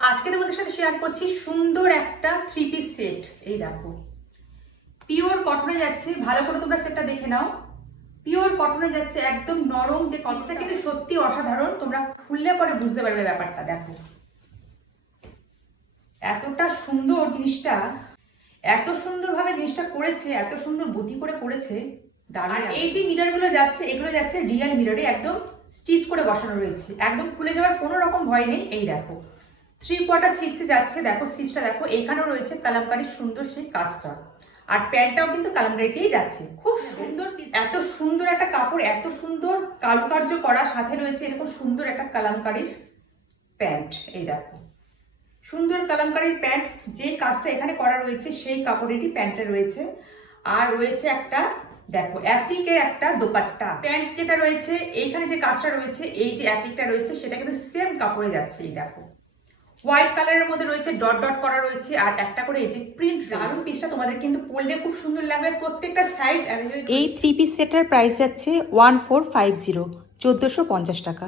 আজকে তোমাদের সাথে শেয়ার করছি সুন্দর একটা 3 পিস সেট। এই দেখো, পিওর কটনে যাচ্ছে। ভালো করে তোমরা সেটটা দেখে নাও। পিওর কটনে যাচ্ছে, একদম নরম। যে কটনটা কিন্তু সত্যি অসাধারণ, তোমরা খুললে পরে বুঝতে পারবে ব্যাপারটা। দেখো এতটা সুন্দর জিনিসটা, এত সুন্দরভাবে জিনিসটা করেছে, এত সুন্দর বুদ্ধি করে করেছে, দাঁড়ান। এই যে মিররগুলো যাচ্ছে, এগুলো যাচ্ছে রিয়েল মিররে, একদম স্টিচ করে বসানো রয়েছে, একদম খুলে যাওয়ার কোনো রকম ভয় নেই। এই দেখো 3/4 স্লিপসে যাচ্ছে। দেখো স্লিপসটা দেখো, এখানেও রয়েছে কালামকারীর সুন্দর সেই কাজটা, আর প্যান্টটাও কিন্তু কালামকারীতেই যাচ্ছে। খুব সুন্দর, এত সুন্দর একটা কাপড়, এত সুন্দর কারুকার্য করা, সাথে রয়েছে এরকম সুন্দর একটা কালামকারীর প্যান্ট। এই দেখো সুন্দর কালামকারীর প্যান্ট, যে কাজটা এখানে করা রয়েছে সেই কাপড়েরই প্যান্টটা রয়েছে। আর রয়েছে একটা দেখো অ্যাপ্লিকের একটা দোপাট্টা। প্যান্ট যেটা রয়েছে এইখানে যে কাজটা রয়েছে, এই যে অ্যাপ্লিকটা রয়েছে সেটা কিন্তু সেম কাপড়ে যাচ্ছে। এই দেখো হোয়াইট কালারের মধ্যে রয়েছে, ডট ডট করা রয়েছে, আর একটা করে এই যে প্রিন্ট। দারুণ পিসটা, তোমাদের কিন্তু পরলে খুব সুন্দর লাগবে। প্রত্যেকটা সাইজ অ্যাভেলেবল। এই 3 পিস সেটার প্রাইস যাচ্ছে 1450, 1450 টাকা।